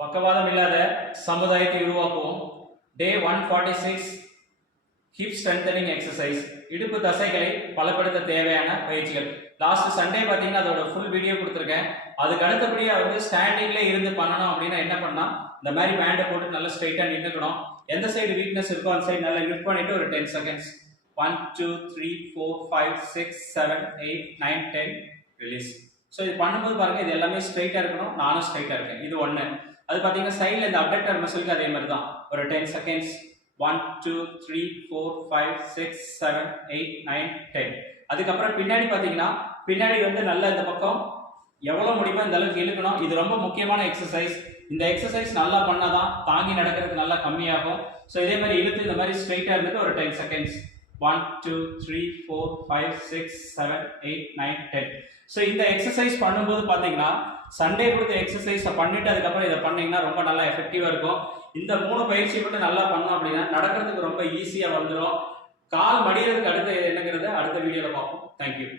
பக்கவாதம் இல்லாத சமுதாயத்தை உருவாக்குவோம். டே 146 ஹிப் ஸ்ட்ரென்தனிங் எக்ஸசைஸ். இடுப்பு தசைகளை பலப்படுத்த தேவையான பயிற்சிகள். லாஸ்ட் சண்டே பார்த்தீங்கன்னா அதோட ஃபுல் வீடியோ கொடுத்துருக்கேன். அதுக்கு அடுத்தபடியாக வந்து ஸ்டாண்டிங்ல இருந்து பண்ணணும் அப்படின்னா என்ன பண்ணா, இந்த மாதிரி பேண்டை போட்டு நல்லா ஸ்ட்ரைட்டாக நின்றுக்கணும். எந்த சைடு வீக்னஸ் இருக்கோ அந்த சைடு நல்லா லிஃப்ட் பண்ணிட்டு ஒரு 10 செகண்ட்ஸ். 1 2 3 4 5 6 7 8 9 10 ரிலீஸ். ஸோ இது பண்ணும்போது பாருங்க, இது எல்லாமே ஸ்ட்ரைட்டாக இருக்கணும். நானும் ஸ்ட்ரைட்டாக இருக்கேன். இது ஒன்று. அது பார்த்தீங்கன்னா சைடில் இந்த அப்டக்டர் மசிலுக்கு அதே மாதிரி தான். ஒரு 10 செகண்ட்ஸ். 1 2 3 4 5 6 7 8 9 10. அதுக்கப்புறம் பின்னாடி பார்த்தீங்கன்னா பின்னாடி வந்து நல்லா இந்த பக்கம் எவ்வளோ முடியுமோ இந்த அளவுக்கு இழுக்கணும். இது ரொம்ப முக்கியமான எக்ஸசைஸ். இந்த எக்ஸசைஸ் நல்லா பண்ணாதான் தாங்கி நடக்கிறது நல்லா கம்மியாகும். ஸோ இதே மாதிரி இழுத்து இந்த மாதிரி ஸ்ட்ரைட்டாக இருந்துட்டு ஒரு 10 செகண்ட்ஸ். 1 2 3 4 5 6 7 8 9 10. ஸோ இந்த எக்ஸசைஸ் பண்ணும்போது பார்த்தீங்கன்னா சண்டே கொடுத்த எக்ஸசைஸை பண்ணிட்டு அதுக்கப்புறம் இதை பண்ணீங்கன்னா ரொம்ப நல்லா எஃபெக்டிவாக இருக்கும். இந்த 3 பயிற்சியை மட்டும் நல்லா பண்ணோம் அப்படின்னா நடக்கிறதுக்கு ரொம்ப ஈஸியாக வந்துடும். கால் மடிகிறதுக்கு அடுத்து என்னங்கிறத அடுத்த வீடியோவில் பார்ப்போம். தேங்க்யூ.